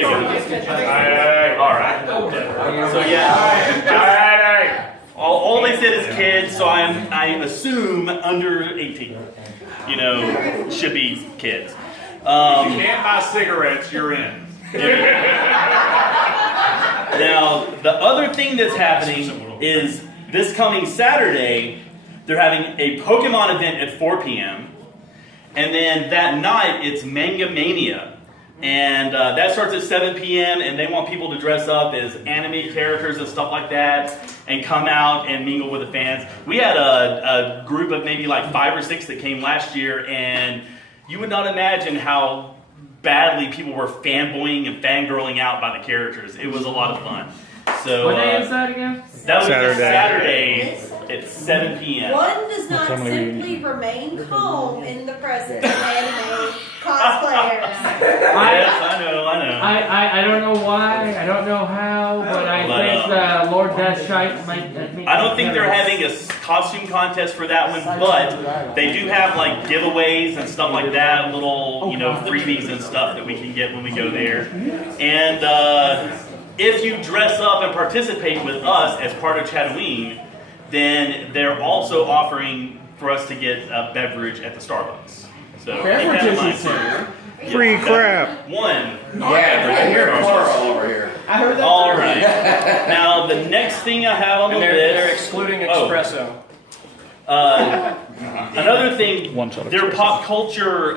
All right. So yeah. All they said is kids, so I assume under 18. You know, should be kids. If you can't buy cigarettes, you're in. Now, the other thing that's happening is this coming Saturday, they're having a Pokemon event at 4 p.m. And then that night, it's Manga Mania. And that starts at 7 p.m. and they want people to dress up as anime characters and stuff like that and come out and mingle with the fans. We had a group of maybe like 5 or 6 that came last year, and you would not imagine how badly people were fanboying and fangirling out by the characters. It was a lot of fun. So, what day is that again? That was Saturday at 7 p.m. One does not simply remain calm in the presence of anime cosplayers. Yes, I know. I don't know why, I don't know how, but I think Lord Deathstrike might. I don't think they're having a costume contest for that one, but they do have like giveaways and stuff like that, little freebies and stuff that we can get when we go there. And if you dress up and participate with us as part of Chatooine, then they're also offering for us to get a beverage at the Starbucks. So keep that in mind. Free crap. One. Yeah, right here, plural over here. I heard that. All right. Now the next thing I have on the list. They're excluding espresso. Another thing. Their pop culture.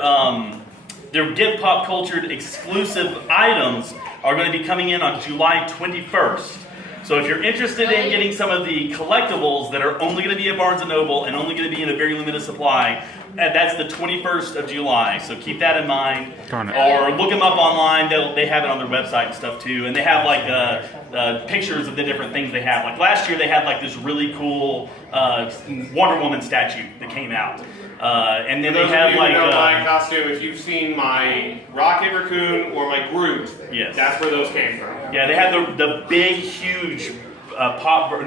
Their Get Pop Cultured exclusive items are going to be coming in on July 21st. So if you're interested in getting some of the collectibles that are only going to be at Barnes & Noble and only going to be in a very limited supply, that's the 21st of July. So keep that in mind. Or look them up online. They have it on their website and stuff too. And they have like pictures of the different things they have. Like last year they had like this really cool Wonder Woman statue that came out. And then they have like my costume. If you've seen my Rocket Raccoon or my Groot, yes, that's where those came from. Yeah, they had the big, huge Dorbs.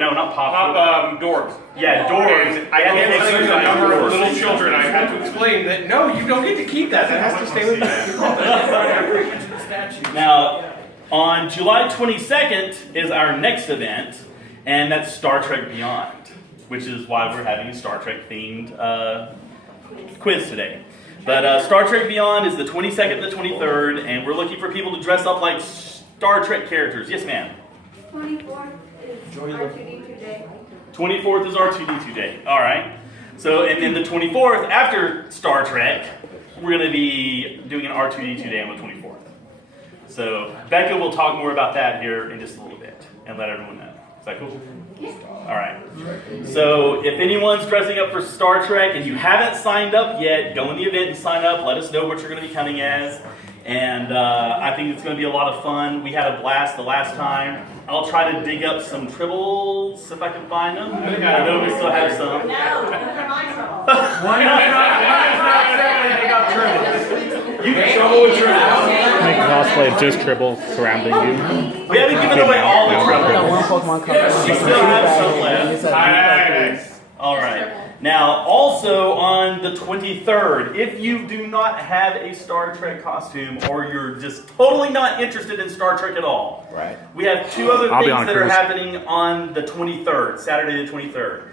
Yeah, Dorbs. I can't tell you the number of little children I had to explain that no, you don't get to keep that. That has to stay with you. Now, on July 22nd is our next event, and that's Star Trek Beyond, which is why we're having a Star Trek themed quiz today. But Star Trek Beyond is the 22nd and the 23rd, and we're looking for people to dress up like Star Trek characters. Yes, ma'am. 24th is R2D2 day. 24th is R2D2 day. All right. So, and then the 24th, after Star Trek, we're going to be doing an R2D2 day on the 24th. So, Becca will talk more about that here in just a little bit and let everyone know. Is that cool? All right. So, if anyone's dressing up for Star Trek and you haven't signed up yet, go in the event and sign up. Let us know what you're going to be coming as. And I think it's going to be a lot of fun. We had a blast the last time. I'll try to dig up some tribbles if I can find them. I know we still have some. No, those are my trouble. Why not dig up tribbles? You can trouble with tribbles. Make cosplay of just Tribble surrounding you. We haven't given away all the tribbles. Pokemon card. We still have some left. All right. Now, also on the 23rd, if you do not have a Star Trek costume or you're just totally not interested in Star Trek at all, Right. we have 2 other I'll be things on a that are cruise. happening on the 23rd, Saturday the 23rd.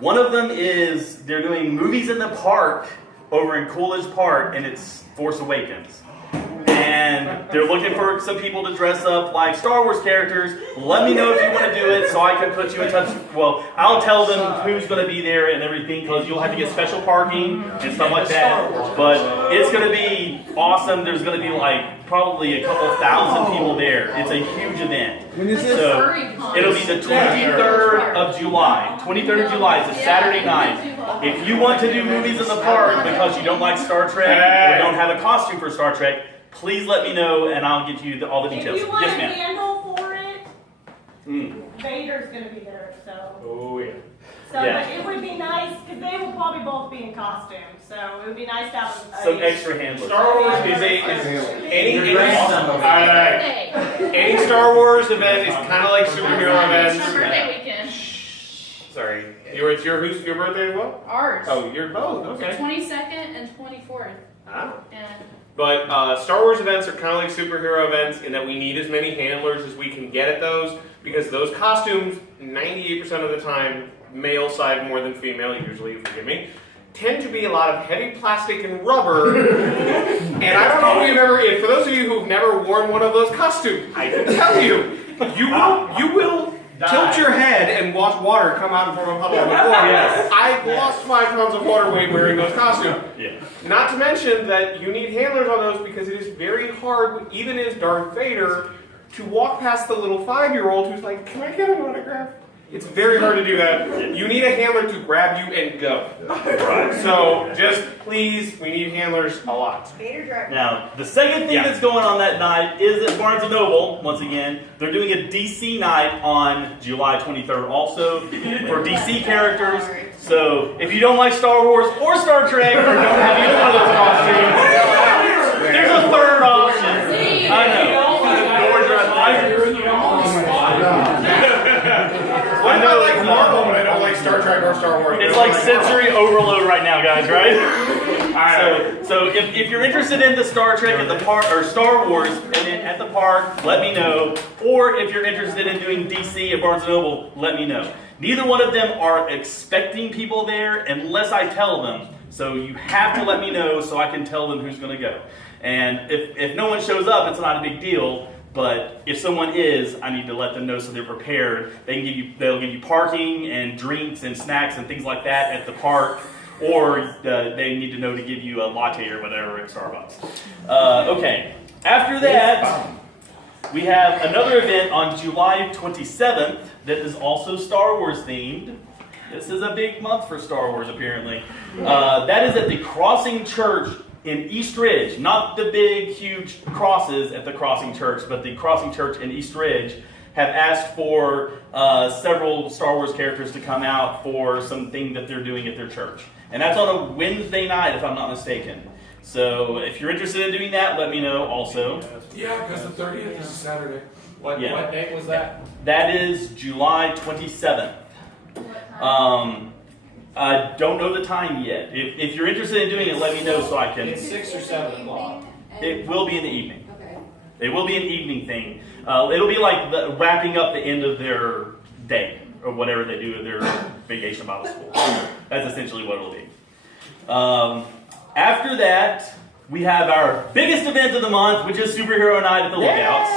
One of them is they're doing Movies in the Park over in Coolidge Park, and it's Force Awakens. And they're looking for some people to dress up like Star Wars characters. Let me know if you want to do it so I can put you in touch. Well, I'll tell them who's going to be there and everything because you'll have to get special parking and stuff like that. But it's going to be awesome. There's going to be like probably a couple thousand people there. It's a huge event. When is this? So it'll be the 23rd of July. 23rd of July is a Saturday night. If you want to do Movies in the Park because you don't like Star Trek or don't have a costume for Star Trek, please let me know and I'll get you all the details. If you want Yes, a ma'am. handle for it, Vader's going to be there, so. Oh, yeah. So Yeah. but it would be nice, because they will probably both be in costume, so it would be nice to have Some extra handlers. Star Wars is any Star Wars event is kind of like superhero events. My birthday weekend. Sorry, it's your who's your birthday as well? Ours. Oh, you're both. Okay. 22nd and 24th. Ah. And But Star Wars events are kind of like superhero events in that we need as many handlers as we can get at those, because those costumes, 98% of the time, male side more than female, usually, forgive me, tend to be a lot of heavy plastic and rubber. And I don't know if you've ever, for those of you who've never worn one of those costumes, I can tell you, you will tilt your head and watch water come out in form of a puddle on the floor. Yes. I've lost 5 pounds of water weight wearing those costumes. Yeah. Not to mention that you need handlers on those because it is very hard, even as Darth Vader, to walk past the little 5-year-old who's like, "Can I get an autograph?" It's very hard to do that. You need a handler to grab you and go. Right. So just please, we need handlers a lot. Vader driver. Now, the second thing Yeah. that's going on that night is at Barnes & Noble, once again. They're doing a DC night on July 23rd also for DC characters. So, if you don't like Star Wars or Star Trek or don't have either one of those costumes, there's a third option. I know. Why do I like Marvel when I don't like Star Trek or Star Wars? It's like sensory overload right now, guys, right? So if you're interested in the Star Trek at the park or Star Wars and then at the park, let me know. Or if you're interested in doing DC at Barnes & Noble, let me know. Neither one of them are expecting people there unless I tell them. So you have to let me know so I can tell them who's going to go. And if no one shows up, it's not a big deal. But if someone is, I need to let them know so they're prepared. They'll give you parking and drinks and snacks and things like that at the park, or they need to know to give you a latte or whatever at Starbucks. Okay. After that, we have another event on July 27th that is also Star Wars themed. This is a big month for Star Wars, apparently. That is at the Crossing Church in East Ridge, not the big, huge crosses at the Crossing Church, but the Crossing Church in East Ridge have asked for several Star Wars characters to come out for something that they're doing at their church. And that's on a Wednesday night, if I'm not mistaken. So if you're interested in doing that, let me know also. Yeah, because the 30th is a Saturday. What date was that? That is July 27th. I don't know the time yet. If you're interested in doing it, let me know so I can. It's 6 or 7 o'clock. It will be in the evening. Okay. It will be an evening thing. It'll be like wrapping up the end of their day or whatever they do at their vacation Bible school. That's essentially what it'll be. After that, we have our biggest event of the month, which is Superhero Night at the Lookouts.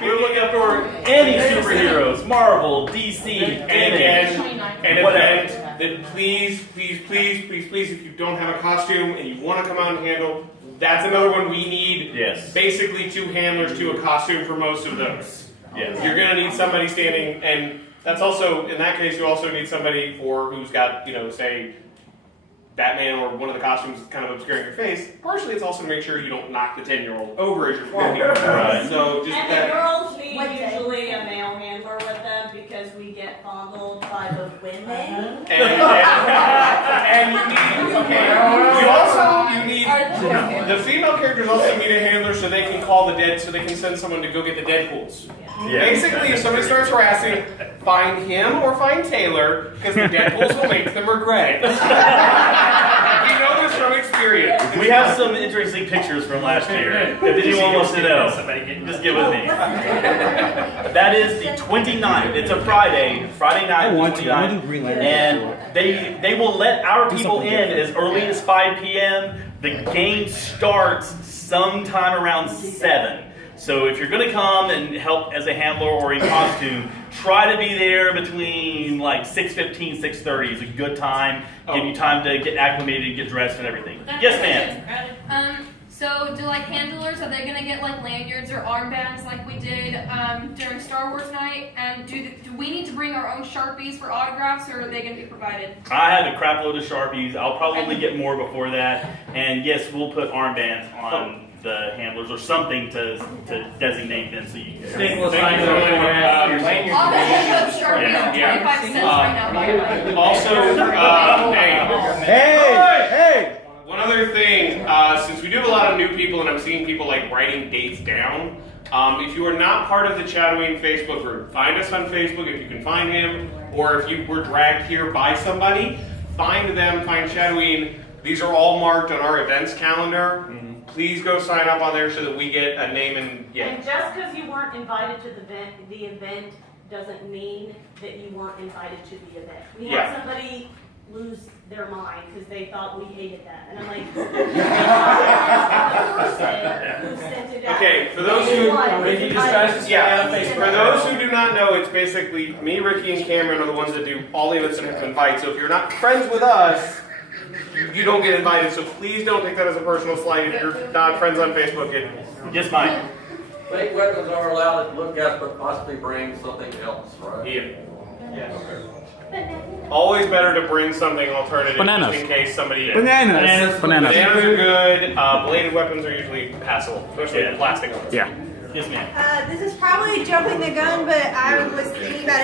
And we're looking for any superheroes, Marvel, DC, And whatever. event that please, if you don't have a costume and you want to come out and handle, that's another one we need. Yes. Basically 2 handlers to a costume for most of those. Yes. You're gonna need somebody standing, and that's also, in that case, you also need somebody who's got, say, Batman or one of the costumes kind of obscuring your face. Partially, it's also to make sure you don't knock the 10-year-old over as you're walking. Right. So just And that. the girls need What day? usually a male handler with them because we get fondled by the women. And you need, you need, the female characters also need a handler so they can call the dead, so they can send someone to go get the Deadpools. Yeah. Basically, if somebody starts harassing, find him or find Taylor, because the Deadpools will make them regret it. We know this from experience. We have some interesting pictures from last year. If anyone wants to know, just get with me. That is the 29th. It's a Friday night, the 29th. And they will let our people in as early as 5 p.m. The game starts sometime around 7. So if you're going to come and help as a handler or in costume, try to be there between like 6:15, 6:30 is a good time. Give you time to get acclimated and get dressed and everything. Yes, ma'am. So do handlers, are they gonna get lanyards or armbands like we did during Star Wars night? And do we need to bring our own Sharpies for autographs, or are they gonna be provided? I have a crap load of Sharpies. I'll probably get more before that. And yes, we'll put armbands on the handlers or something to designate them so you can. Staple signs over there. All the head of Sharpies are 25 cents right now, by the way. Also, Hey! one other thing, since we do have a lot of new people and I'm seeing people writing dates down, if you are not part of the Chatooine Facebook group, find us on Facebook if you can find him, or if you were dragged here by somebody, find them, find Chatooine. These are all marked on our events calendar. Please go sign up on there so that we get a name and And just because you weren't invited to the event doesn't mean that you weren't invited to the event. We had Yeah. somebody lose their mind because they thought we hated them. And I'm like, the person who sent it out. Okay, for those who- Ricky just tries to stay Yeah, on Facebook. for those who do not know, it's basically me, Ricky, and Cameron are the ones that do all the events and have to invite. So if you're not friends with us, you don't get invited. So please don't take that as a personal slight. If you're not friends on Facebook, Just mine. Fake weapons are allowed at lookouts, but possibly bring something else, right? yeah. Always better to bring something alternative Bananas. just in case somebody. Bananas. Bananas are good. Bladed weapons are usually passable, especially Yeah. plastic ones. Yeah. Yes, ma'am. This is probably jumping the gun, but I was thinking about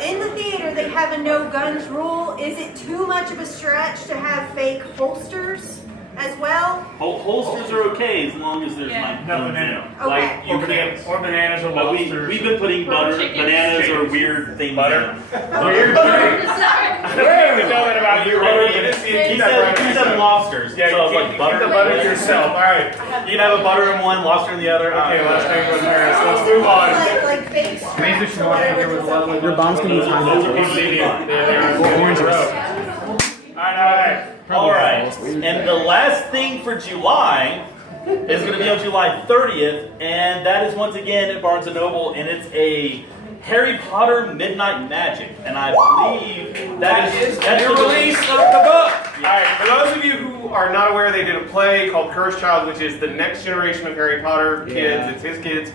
it. In the theater, they have a no guns rule. Is it too much of a stretch to have fake holsters as well? Holsters are okay as long as there's Yeah. like No guns in banana. them. Okay. Like you can. Or bananas or But we've been putting butter, Chicken. bananas, or weird things Butter. in them. Weird thing. I don't even know that about you, Butter, Ricky. You just he keep that said, right he yourself. said lobsters. Yeah, so you it's keep, like keep butter. the butter to yourself. All right. You can have a butter in one, lobster in the other. Okay, last name was Harris. Let's move on. Like fake straps or whatever. It's okay. Your bomb's gonna be Those are completely fine. All right. And the last thing for July is going to be on July 30th, and that is once again at Barnes & Noble, and it's a Harry Potter Midnight Magic, and I believe that's Your the release of the book. All right, for those of you who are not aware, they did a play called Cursed Child, which is the next generation of Harry Potter kids. It's his kids.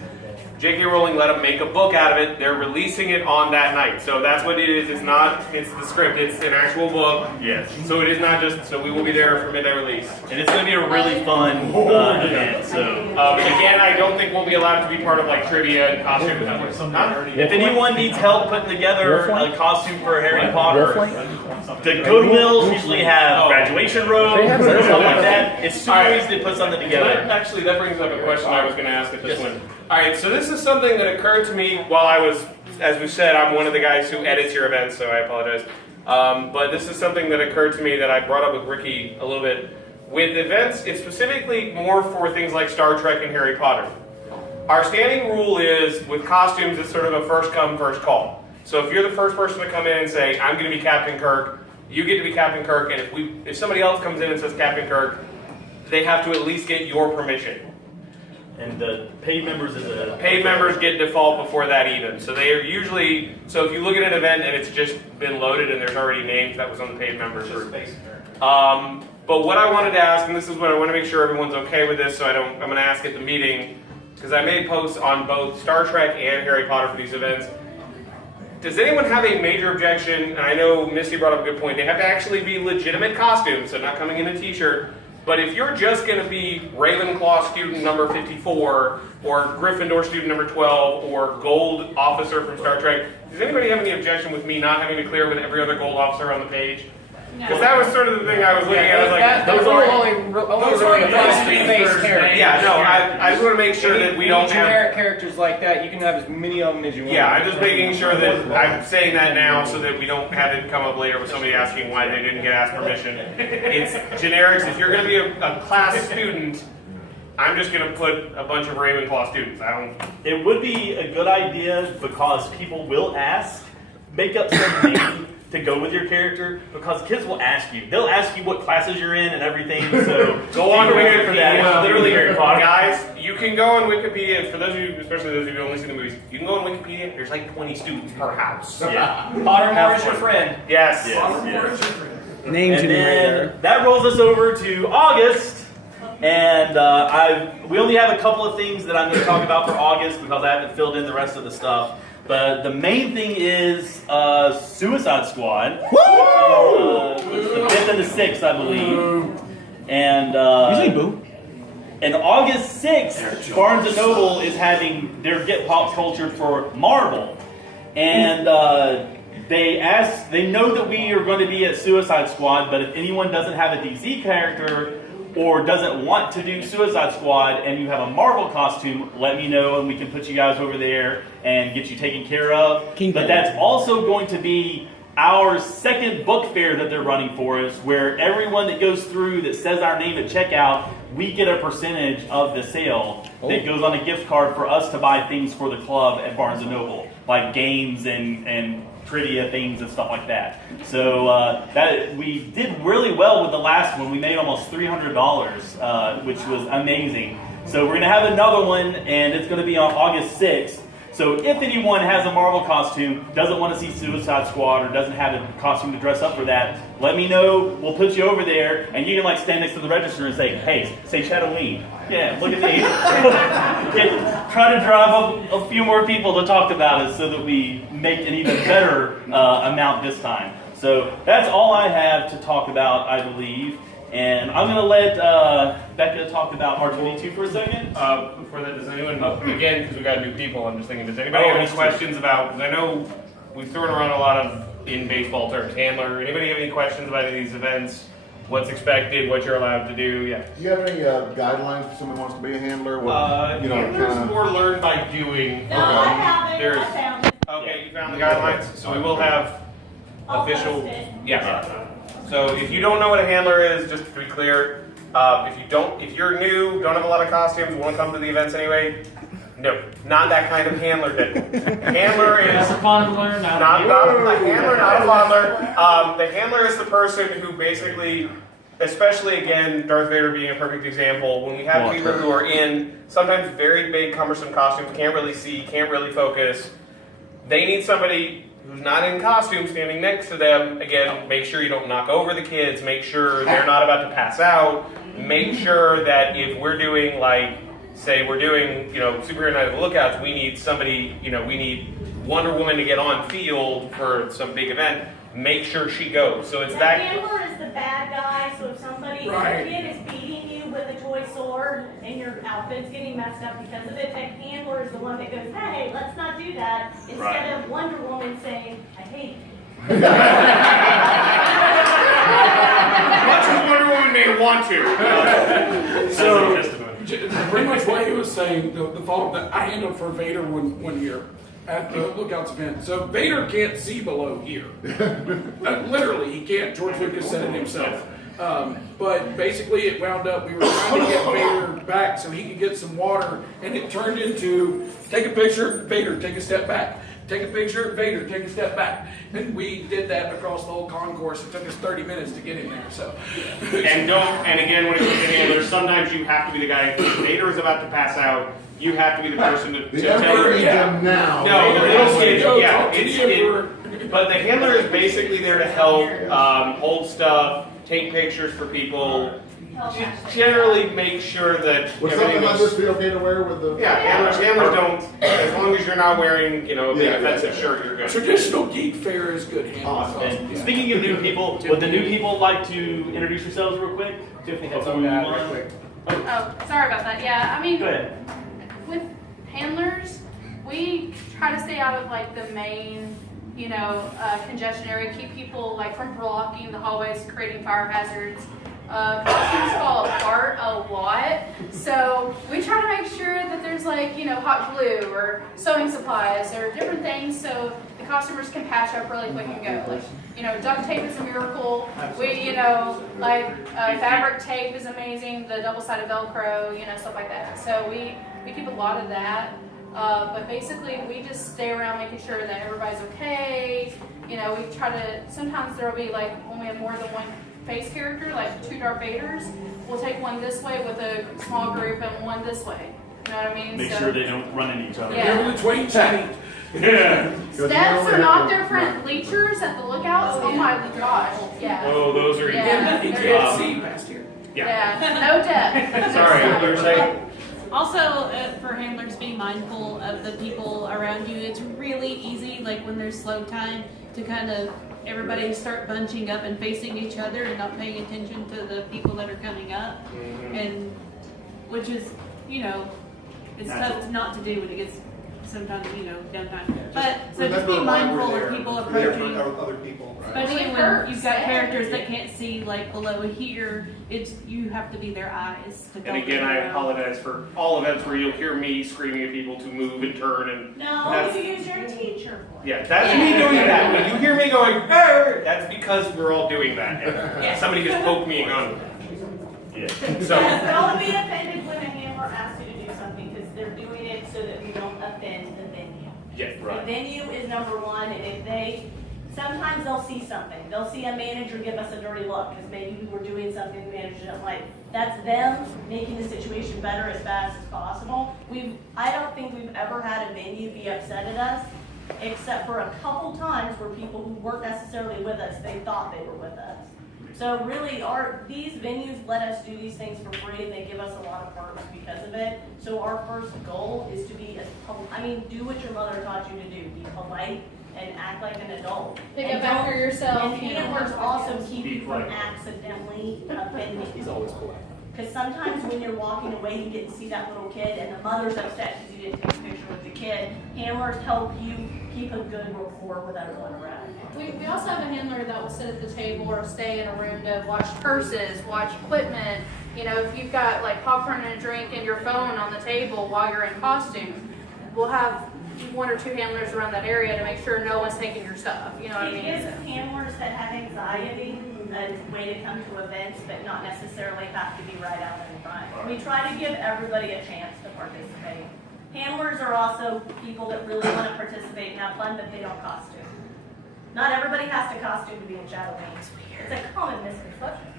J.K. Rowling let them make a book out of it. They're releasing it on that night. So that's what it is. It's the script. It's an actual book. Yes. So it is not just, so we will be there for midnight release. And it's going to be a really fun event, so Again, I don't think we'll be allowed to be part of like trivia and costume. Huh? if anyone needs help putting together a costume for Harry Potter, the Goodwills usually have graduation robes and stuff like that. It's super easy to put something together. Actually, that brings up a question I was going to ask at this one. All right, so this is something that occurred to me while I was, as we said, I'm one of the guys who edits your events, so I apologize. But this is something that occurred to me that I brought up with Ricky a little bit. With events, it's specifically more for things like Star Trek and Harry Potter. Our standing rule is, with costumes, it's sort of a first come, first call. So if you're the first person to come in and say, I'm going to be Captain Kirk, you get to be Captain Kirk, and if somebody else comes in and says Captain Kirk, they have to at least get your permission. And the paid members is a Paid members get default before that even. So they are usually, so if you look at an event and it's just been loaded and there's already names, that was on the paid members group. But what I wanted to ask, and this is what I want to make sure everyone's okay with this, so I'm going to ask at the meeting, because I made posts on both Star Trek and Harry Potter for these events. Does anyone have a major objection? And I know Misty brought up a good point. They have to actually be legitimate costumes, so not coming in a t-shirt. But if you're just going to be Ravenclaw student number 54, or Gryffindor student number 12, or Gold officer from Star Trek, does anybody have any objection with me not having to clear with every other Gold officer on the page? Because that was sort of the thing I was looking at. I was like, Those are only really applies to face characters. Yeah, no, I just want to make sure that we don't have. generic characters like that. You can have as many of them as you want. Yeah, I'm just making sure that I'm saying that now so that we don't have it come up later with somebody asking why they didn't get asked permission. It's generics. If you're going to be a class student, I'm just going to put a bunch of Ravenclaw students. It would be a good idea because people will ask, make up something to go with your character because kids will ask you. They'll ask you what classes you're in and everything. So Go on be prepared for that. Wikipedia. It's literally Harry Potter. Guys, you can go on Wikipedia. For those of you, especially those of you who only see the movies, you can go on Wikipedia. There's like 20 students per house. Yeah. Pottermore is your friend. Yes. Yes. Name And then that rolls us over to August. And we only have a couple of things that I'm going to talk about for August because I haven't filled in the rest of the stuff. But the main thing is Suicide Squad. It's the 5th and the 6th, I believe. And Usually boo. and August 6th, Barnes & Noble is having their Get Pop Cultured for Marvel. And they know that we are going to be at Suicide Squad, but if anyone doesn't have a DC character or doesn't want to do Suicide Squad and you have a Marvel costume, let me know and we can put you guys over there and get you taken care of. Kingpin. But that's also going to be our second book fair that they're running for us, where everyone that goes through that says our name at checkout, we get a percentage of the sale that goes on a gift card for us to buy things for the club at Barnes & Noble, like games and trivia things and stuff like that. So that we did really well with the last one. We made almost $300, which was amazing. So we're going to have another one, and it's going to be on August 6th. So if anyone has a Marvel costume, doesn't want to see Suicide Squad, or doesn't have a costume to dress up for that, let me know. We'll put you over there, and you can like stand next to the register and say, "Hey, say Shadowween." Yeah, look at me. Try to drive up a few more people to talk about it so that we make an even better amount this time. So that's all I have to talk about, I believe. And I'm going to let Becca talk about R22 for a second. Before that, does anyone, again, because we got new people, I'm just thinking, does anybody have any questions about, because I know we've thrown around a lot of, in baseball terms, handler. Anybody have any questions about any of these events? What's expected, what you're allowed to do? Yeah. Do you have any guidelines if someone wants to be a handler? Handler's more learned by doing. No, I have it. There's- I found it. Okay, you found the guidelines, so we will have I'll official. post it. Yeah. So if you don't know what a handler is, just to be clear, if you're new, don't have a lot of costumes, want to come to the events anyway, no, not that kind of handler. Handler is That's a fondler, not a handler, not a fondler. The handler is the person who basically, especially again, Darth Vader being a perfect example, when we have people who are in sometimes very big, cumbersome costumes, can't really see, can't really focus, they need somebody who's not in costume standing next to them. Again, make sure you don't knock over the kids, make sure they're not about to pass out, make sure that if we're doing like, say we're doing, Superhero Night of the Lookouts, we need somebody, we need Wonder Woman to get on field for some big event, make sure she goes. So it's The that. handler is the bad guy, so if somebody, if a kid is beating you with a toy sword and your outfit's getting messed up because of it, that handler is the one that goes, hey, let's not do that, instead of Wonder Woman saying, I hate you. Much as Wonder Woman may want to. So, pretty much what he was saying, the fault that I handled for Vader one year at the Lookouts event. So Vader can't see below here. Literally, he can't. George Lucas said it himself. But basically, it wound up, we were trying to get Vader back so he could get some water, and it turned into, take a picture, Vader, take a step back. Take a picture, Vader, take a step back. And we did that across the whole concourse. It took us 30 minutes to get in there, so. And again, when it comes to handlers, sometimes you have to be the guy, if Vader is about to pass out, you have to be the person to tell Emperor you. needs him now. No, the little kid, Yeah, but the handler is basically there to help, hold stuff, take pictures for people, just generally make sure that Would everything something like goes. this be okay to wear with the? Yeah, handlers don't, as long as you're not wearing, a big Yeah, offensive shirt, you're good. Traditional geek fare is good handling. Awesome. And speaking of new people, would the new people like to introduce yourselves real quick? Tiffany had Before something we to add move real on? quick. Oh, sorry about that. Yeah, I mean, Go ahead. with handlers, we try to stay out of like the main, congestion area, keep people like from blocking the hallways, creating fire hazards. Costumes fall apart a lot, so we try to make sure that there's like, hot glue or sewing supplies or different things so the costumers can patch up really quick and go. Like, duct tape is a miracle. We, fabric tape is amazing, the double-sided Velcro, stuff like that. So we keep a lot of that. But basically, we just stay around making sure that everybody's okay. We try to, sometimes there'll be like, when we have more than one face character, like 2 Darth Vaders, we'll take one this way with a small group and one this way. You know what I mean? Make sure they don't run into each other. Yeah. Remember the twain change. Yeah. Steps are not different. Bleachers at the lookouts, oh my gosh, yeah. Oh, those are Yeah. He can't see past here. Yeah, no depth. Sorry, you were saying? Also, for handlers, be mindful of the people around you. It's really easy, like when there's slow time, to kind of everybody start bunching up and facing each other and not paying attention to the people that are coming up, and which is, it's tough not to do when it gets sometimes, downtime. But, so just be mindful of people approaching. Other people. Especially when you've got characters that can't see like below here, you have to be their eyes. To And again, I apologize for all events where you'll hear me screaming at people to move and turn and. No, you use your teacher. Yeah, that's me doing that. When you hear me going, "Arr!" That's because we're all doing that. And somebody has poked me and gone. Yeah. So. Don't be offended when a handler asks you to do something because they're doing it so that we don't offend the venue. Yes, The right. venue is number one, and if sometimes they'll see something. They'll see a manager give us a dirty look because maybe we were doing something the manager didn't like. That's them making the situation better as fast as possible. I don't think we've ever had a venue be upset at us, except for a couple times where people who weren't necessarily with us, they thought they were with us. So really, these venues let us do these things for free, and they give us a lot of perks because of it. So our first goal is to be do what your mother taught you to do. Be polite and act like an adult. Pick up after yourself. And handlers also keep you from accidentally offending people. He's always polite. Because sometimes when you're walking away, you get to see that little kid, and the mother's upset because you didn't take a picture with the kid. Handlers help you keep a good rapport with everyone around. We also have a handler that will sit at the table or stay in a room to watch purses, watch equipment. If you've got like popcorn and a drink and your phone on the table while you're in costume, we'll have 1 or 2 handlers around that area to make sure no one's taking your stuff. You know what I mean? It gives handlers that have anxiety a way to come to events, but not necessarily have to be right out in front. We try to give everybody a chance to participate. Handlers are also people that really want to participate and have fun, but they don't costume. Not everybody has to costume to be in Shadow Wings. It's a common misconception.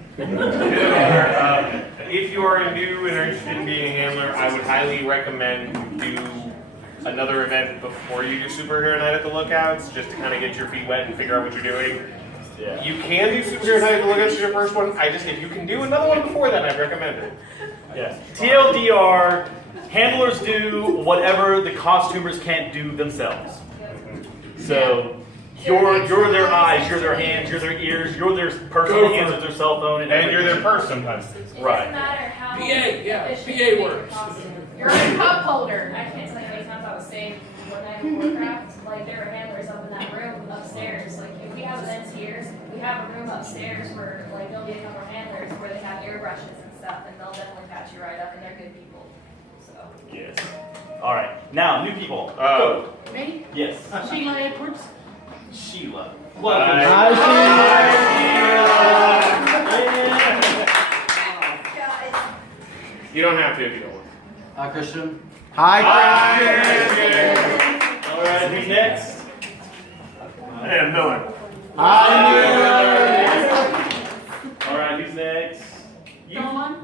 If you are new and are interested in being a handler, I would highly recommend you do another event before you do Superhero Night at the Lookouts, just to kind of get your feet wet and figure out what you're doing. Yeah. You can do Superhero Night at the Lookouts as your first one. If you can do another one before that, I'd recommend it. Yeah. TLDR, handlers do whatever the costumers can't do themselves. So you're their eyes, you're their hands, you're their ears, you're their person that answers their cell phone, and you're their purse sometimes. Right. It doesn't matter how PA works. You're a cup holder. I can't tell you how many times I was saved one night of Warcraft. Like, there were handlers up in that room upstairs. Like, if we have events here, we have a room upstairs where, like, there'll be a couple of handlers where they have airbrushes and stuff, and they'll definitely patch you right up, and they're good people. So. Yes. All right. Now, new people. Me? Yes. Sheila Edwards. Sheila. Hi, You don't have to if you don't want. Hi, Christian. Hi, Christian. All right. Who's next? And Miller. All right. Who's next? Dawn.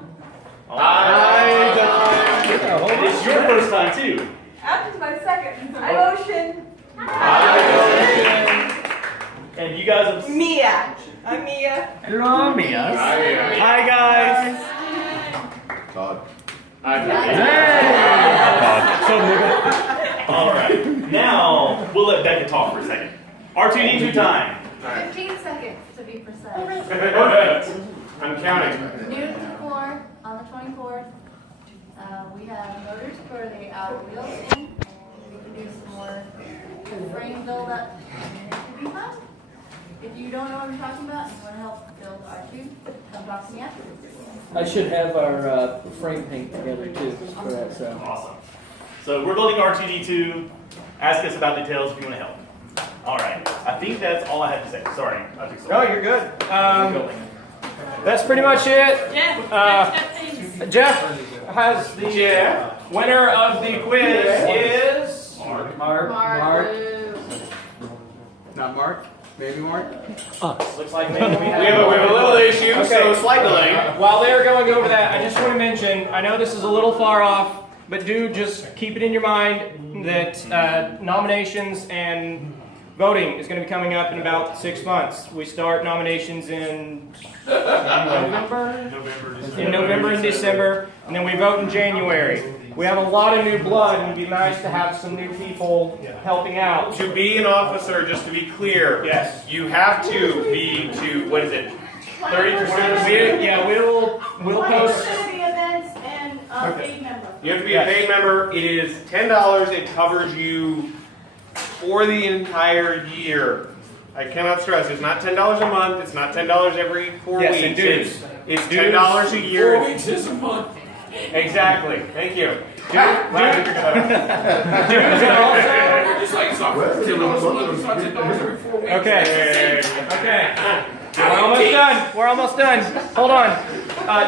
Hi, Dawn. It's your first time too. After my second. I'm Ocean. And you guys have Mia. I'm Mia. You're on me, us. Hi guys. Todd. All right. Now we'll let Becca talk for a second. R2D2 time. 15 seconds to be precise. Perfect. I'm counting. Noon to 4 on the 24th. We have motors for the outer wheels in, and we can do some more frame build up. And it should be fun. If you don't know what I'm talking about and you want to help build R2, come talk to me afterwards. I should have our frame paint together too for that. So Awesome. So we're building R2D2. Ask us about details if you want to help. All right. I think that's all I had to say. Sorry. I took so no, long. you're good. That's pretty much it. Jeff has the winner of the quiz is Mark. Not Mark? Maybe Mark? Looks like maybe we We have a little issue, so slight delay. While they're going over that, I just want to mention, I know this is a little far off, but do just keep it in your mind that nominations and voting is going to be coming up in about 6 months. We start nominations in November and December, and then we vote in January. We have a lot of new blood, and it'd be nice to have some new people helping out. To be an officer, just to be clear, yes, you have to be what is it? 30%? Yeah, we'll post. The events and paid members. You have to be a paid member. It is $10. It covers you for the entire year. I cannot stress, it's not $10 a month. It's not $10 every 4 Yes, weeks. and dues. It's $10 a year. 4 weeks is a month. Exactly. Thank you. Dues are also. Just like it's not $10 a month, it's not $10 every 4 weeks. Okay. We're almost done. We're almost done. Hold on.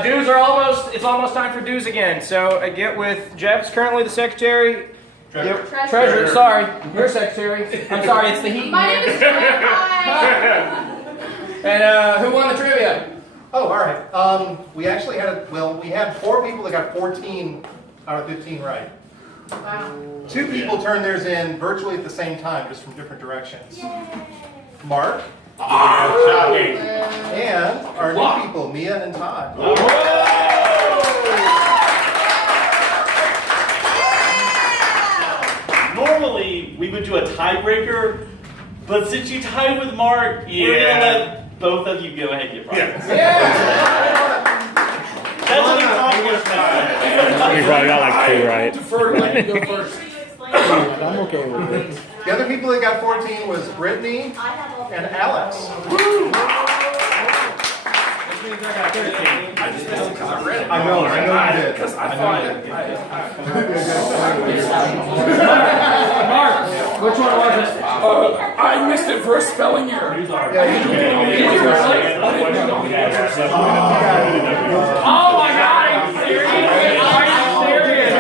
Dues are almost. It's almost time for dues again. So I get with Jeff's currently the secretary. Treasurer. Sorry, you're secretary. I'm sorry. It's the heat. My name is Joanne. Hi. And who won the trivia? Oh, all right. We actually had, we had 4 people that got 14 out of 15 right. Wow. 2 people turned theirs in virtually at the same time, just from different directions. Mark. Shocking. And our new people, Mia and Todd. Normally, we would do a tiebreaker, but since you tied with Mark, we're going to let both of you go ahead and get prizes. That's what we accomplished now. You probably got like 2 right. Defer, let you go first. I'm okay with it. The other people that got 14 was Brittany and Alex. Which means I got 13. I just missed it because I read it. I know you did. Because I Mark, which one was it? I missed it for a spelling error. Did you really? Oh my God! Are you serious? Are you serious?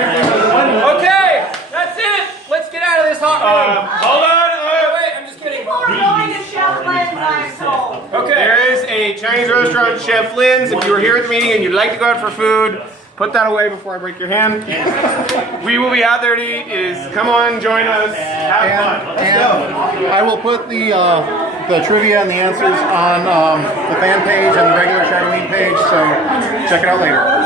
Okay, that's it. Let's get out of this hot room. Hold on. Wait, I'm just kidding. People are going to Chef Lynn's, I'm told. Okay. There is a Chinese restaurant, Chef Lynn's. If you were here at the meeting and you'd like to go out for food, put that away before I break your hand. We will be out there to eat. Come on, join us. Have fun. And I will put the trivia and the answers on the fan page and the regular Shadoween page, so check it out later.